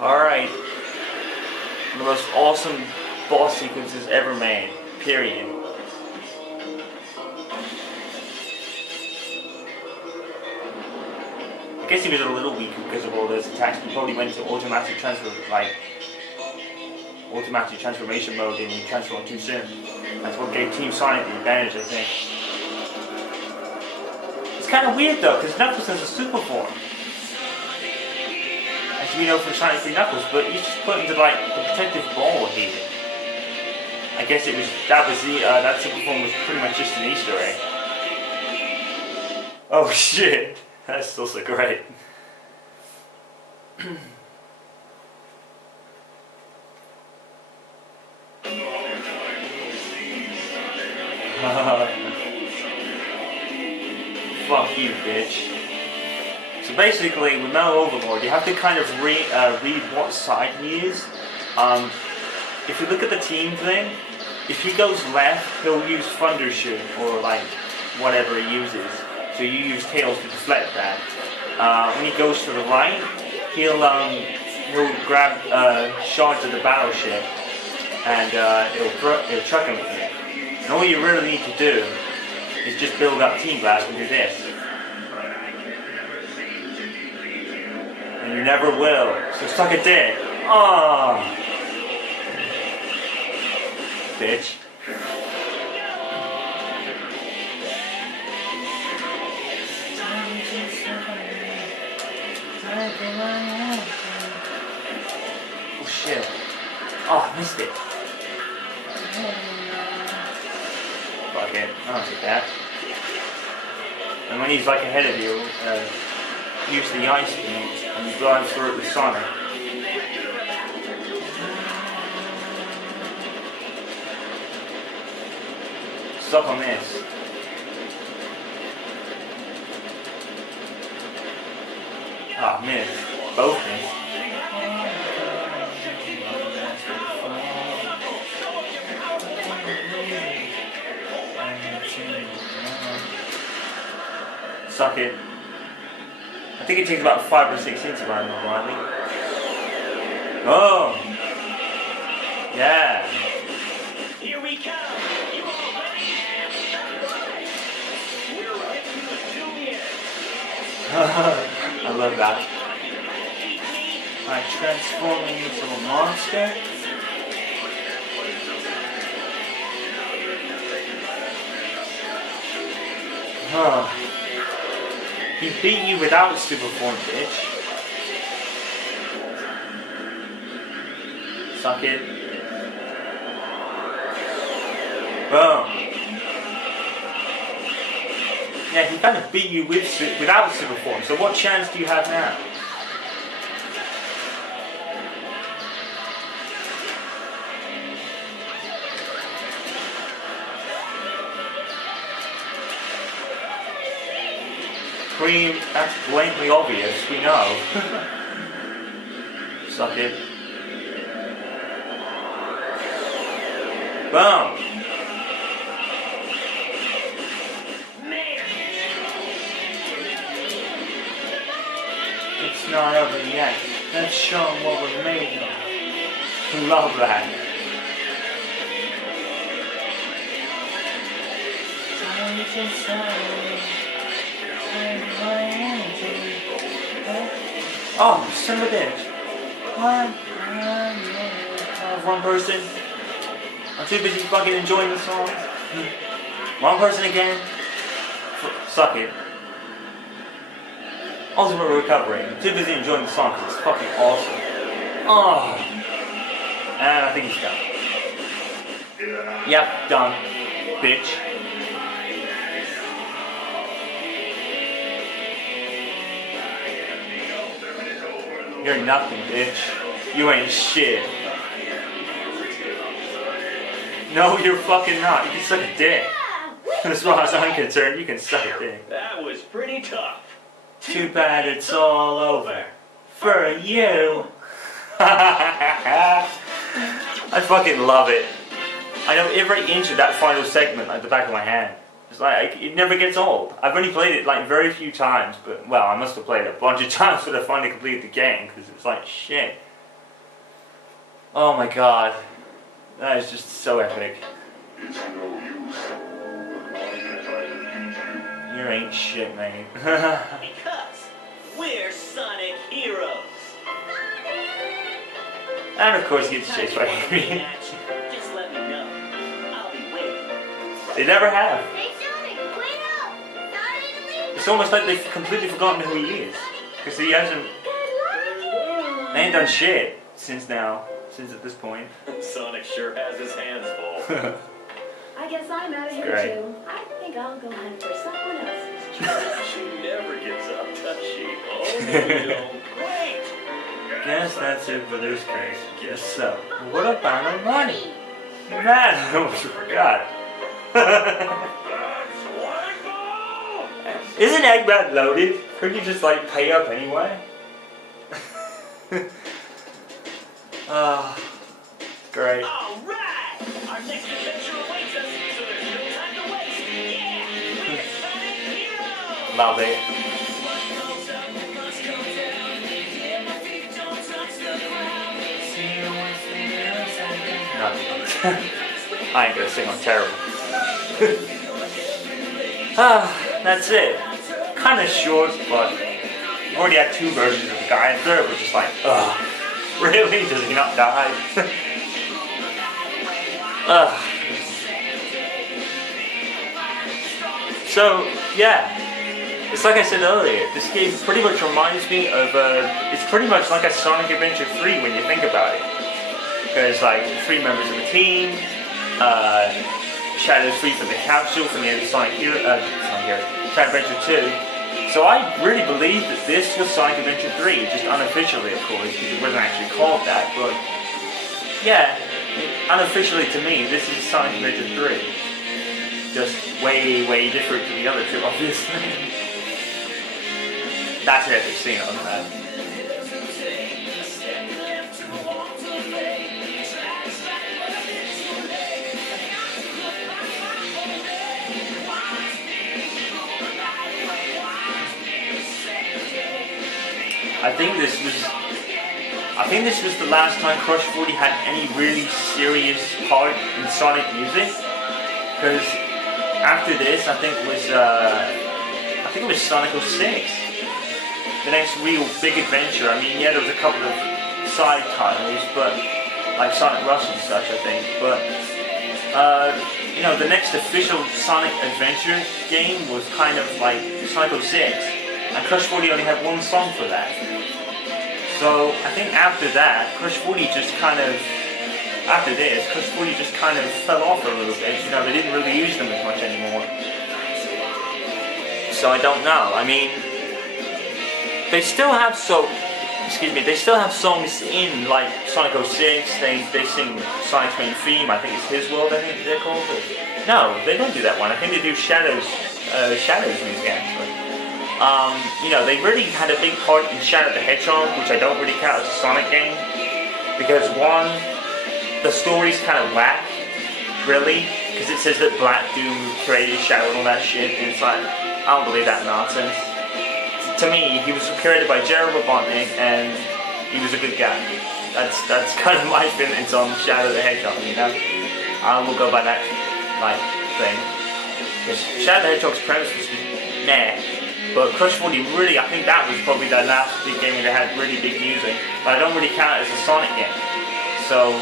Alright. One of the most awesome boss sequences ever made. Period. I guess he was a little weak because of all those attacks. He probably went to automatic transformation mode and he transformed too soon. That's what gave Team Sonic the advantage, I think. It's kind of weird though, because Knuckles has a super form. As we know from Sonic 3 Knuckles, but he's just put into like the protective ball here. I guess that super form was pretty much just an Easter egg. Oh shit, that's still so great. Fuck you, bitch. So basically, with Metal Overlord, you have to kind of read what side he is. If you look at the team thing, if he goes left, he'll use Thunder Shoot, or like, whatever he uses. So you use Tails to deflect that. When he goes to the right, he'll grab shards of the battleship, and it'll chuck him with it. And all you really need to do is just build up Team Blast and do this. And you never will. So suck a dick. Ah, bitch. Oh shit. Oh, I missed it. Fuck it. I don't take that. And when he's like ahead of you, use the ice beam and you drive through it with Sonic. Stuck on this. Ah, miss. Both miss. Suck it. I think it takes about 5 or 6 hits if I remember rightly. Oh! Yeah! Here we come! You all ready? We're ready to tune in! I love that. I transform into a monster. Huh. He beat you without super form, bitch. Suck it. Boom. Yeah, he kind of beat you without super form, so what chance do you have now? Cream, that's blatantly obvious, we know. Suck it. Boom! It's not over yet. Let's show them what we're made of. Love that. Oh, son of a bitch. Wrong person. I'm too busy fucking enjoying the song. Wrong person again. Suck it. Ultimate recovery. I'm too busy enjoying the song because it's fucking awesome. Oh. And I think he's done. Yep, done. Bitch. You're nothing, bitch. You ain't shit. No, you're fucking not. You can suck a dick. As far as I'm concerned, you can suck a dick. That was pretty tough. Too bad it's all over. For you. I fucking love it. I know every inch of that final segment at the back of my hand. It's like, it never gets old. I've only played it like very few times, but, well, I must have played it a bunch of times for the finally completed the game, because it's like, shit. Oh my god. That is just so epic. It's no use. The mind tries to use you. You ain't shit, mate. Because we're Sonic heroes. And of course he gets chased by Amy. Just let me know. I'll be waiting. They never have. Hey, Sonic, wait up! Sorry to leave. It's almost like they've completely forgotten who he is. Because he hasn't... They ain't done shit since at this point. Sonic sure has his hands full. I guess I'm out of here Great. too. I think I'll go hunt for someone else's. She never gives up, does she? Oh, no, you don't. Wait! Guess that's it for this case. Guess so. What about the money? Man, I almost forgot. That's wonderful! Isn't Eggman loaded? Couldn't you just like pay up anyway? Great. All right! Our next adventure awaits us, so there's no time to waste. Yeah! We're Sonic heroes! Love it. Nothing. I ain't gonna sing, I'm terrible. That's it. Kinda short, but we already had 2 versions of the guy, and third was just like, ugh. Really? Does he not die? Ugh. So, yeah. It's like I said earlier, this game pretty much reminds me of, it's pretty much like a Sonic Adventure 3 when you think about it. Because, like, 3 members of the team, Shadow's free from the capsule from the end of Sonic Adventure 2. So I really believe that this was Sonic Adventure 3, just unofficially, of course, because it wasn't actually called that, but yeah, unofficially to me, this is Sonic Adventure 3. Just way, way different to the other 2, obviously. That's an epic scene on that. I think this was the last time Crush 40 had any really serious part in Sonic music. Because after this, I think it was Sonic 06. The next real big adventure. I mean, yeah, there was a couple of side titles, but like Sonic Rush and such, I think. But you know, the next official Sonic Adventure game was kind of like Sonic 06. And Crush 40 only had 1 song for that. So I think after that, Crush 40 just kind of, after this, Crush 40 just kind of fell off a little bit. You know, they didn't really use them as much anymore. So I don't know. I mean, they still have they still have songs in like Sonic 06. They sing Sonic's main theme. I think it's His World. I think they're called. No, they don't do that one. I think they do Shadow's music actually. You know, they really had a big part in Shadow the Hedgehog, which I don't really count as a Sonic game, because one, the story's kind of whack, really, because it says that Black Doom created Shadow and all that shit, and it's like, I don't believe that nonsense. To me, he was created by Gerald Robotnik, and he was a good guy. That's kind of my feelings on Shadow the Hedgehog, you know? I will go by that, like, thing. Because Shadow the Hedgehog's premise was just meh. But Crush 40 really, I think that was probably their last big game where they had really big music. But I don't really count it as a Sonic game. So,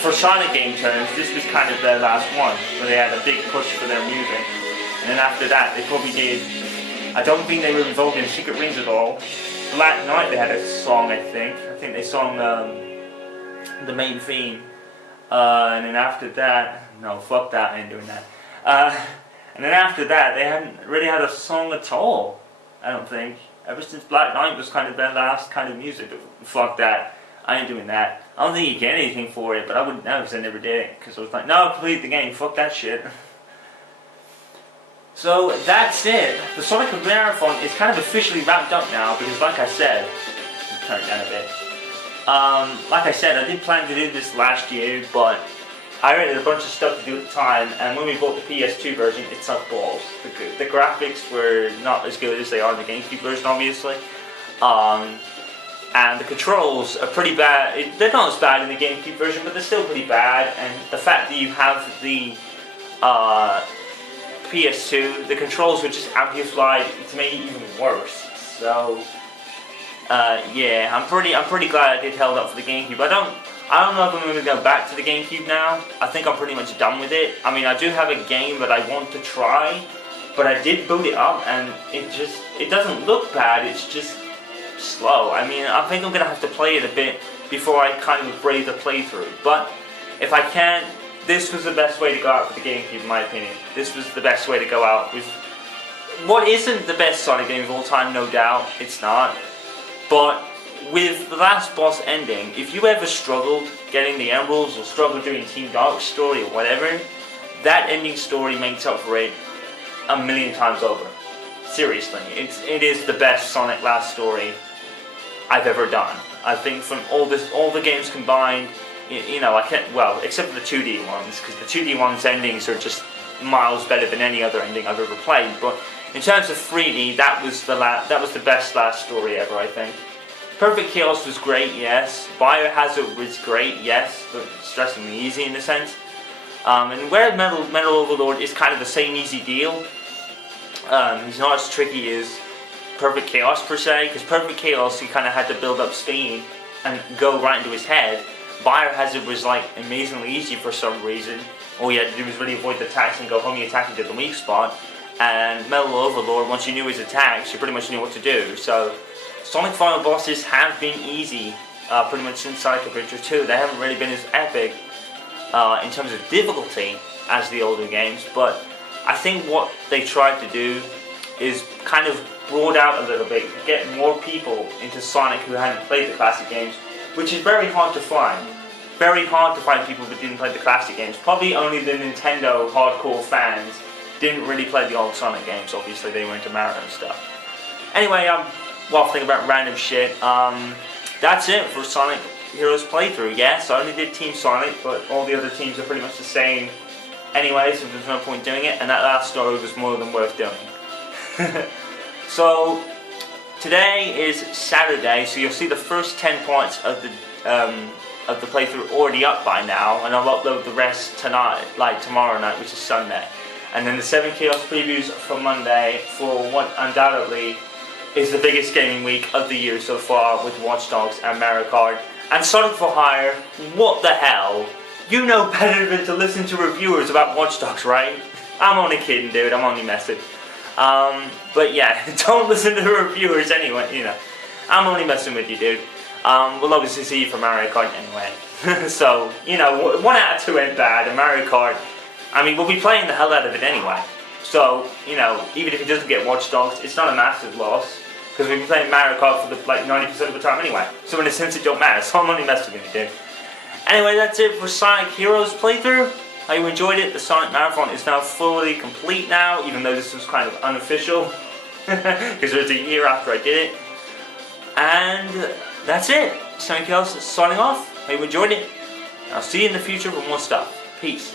for Sonic game terms, this was kind of their last one, where they had a big push for their music. And then after that, they probably did, I don't think they were involved in Secret Rings at all. Black Knight, they had a song, I think. I think they sung the main theme. And then after that, no, fuck that, I ain't doing that. And then after that, they hadn't really had a song at all, I don't think. Ever since Black Knight was kind of their last kind of music. Fuck that, I ain't doing that. I don't think you get anything for it, but I wouldn't know because I never did it. Because I was like, no, complete the game, fuck that shit. So that's it. The Sonic Marathon is kind of officially wrapped up now because like I said, I'll turn it down a bit. Like I said, I did plan to do this last year, but I rented a bunch of stuff to do at the time, and when we bought the PS2 version, it sucked balls. The graphics were not as good as they are in the GameCube version, obviously. and the controls are pretty bad. They're not as bad in the GameCube version, but they're still pretty bad. And the fact that you have the PS2, the controls were just amplified to make it even worse. So yeah, I'm pretty glad it held up for the GameCube. I don't know if I'm going to go back to the GameCube now. I think I'm pretty much done with it. I mean, I do have a game that I want to try, but I did boot it up and it doesn't look bad. It's just slow. I mean, I think I'm going to have to play it a bit before I kind of brave the playthrough. But if I can, this was the best way to go out for the GameCube, in my opinion. This was the best way to go out with what isn't the best Sonic game of all time, no doubt. It's not. But with the last boss ending, if you ever struggled getting the emeralds or struggled doing Team Dark's story or whatever, that ending story makes up for it a million times over. Seriously, it is the best Sonic last story I've ever done. I think from all the games combined, you know, I can't, well, except for the 2D ones, because the 2D ones endings are just miles better than any other ending I've ever played. But in terms of 3D, that was the best last story ever, I think. Perfect Chaos was great, yes. Biohazard was great, yes, but stressingly easy in a sense. And where Metal Overlord is kind of the same easy deal, he's not as tricky as Perfect Chaos per se, because Perfect Chaos, he kind of had to build up steam and go right into his head. Biohazard was like amazingly easy for some reason. All you had to do was really avoid the attacks and go homing attack into the weak spot. And Metal Overlord, once you knew his attacks, you pretty much knew what to do. So Sonic final bosses have been easy pretty much since Sonic Adventure 2. They haven't really been as epic in terms of difficulty as the older games, but I think what they tried to do is kind of broad out a little bit, get more people into Sonic who hadn't played the classic games, which is very hard to find. Very hard to find people who didn't play the classic games. Probably only the Nintendo hardcore fans didn't really play the old Sonic games. Obviously they were into Mario and stuff. Anyway, I'm waffling about random shit. That's it for Sonic Heroes playthrough. Yes, I only did Team Sonic, but all the other teams are pretty much the same anyway, so there's no point doing it, and that last story was more than worth doing. So today is Saturday, so you'll see the first 10 parts of the playthrough already up by now, and I'll upload the rest tonight, like tomorrow night, which is Sunday. And then the 7 Chaos previews for Monday for what undoubtedly is the biggest gaming week of the year so far, with Watch Dogs and Mario Kart. And Sonic for Hire, what the hell? You know better than to listen to reviewers about Watch Dogs, right? I'm only kidding, dude, I'm only messing. But yeah, don't listen to the reviewers anyway, you know. I'm only messing with you, dude. We'll obviously see you for Mario Kart anyway. So, you know, 1 out of 2 ain't bad, and Mario Kart, I mean, we'll be playing the hell out of it anyway. So, you know, even if he doesn't get Watch Dogs, it's not a massive loss, because we've been playing Mario Kart for like 90% of the time anyway. So in a sense it don't matter, so I'm only messing with you, dude. Anyway, that's it for Sonic Heroes playthrough. Hope you enjoyed it. The Sonic Marathon is now fully complete now, even though this was kind of unofficial, because it was a year after I did it. And that's it. Sonic Heroes signing off. Hope you enjoyed it. I'll see you in the future for more stuff. Peace.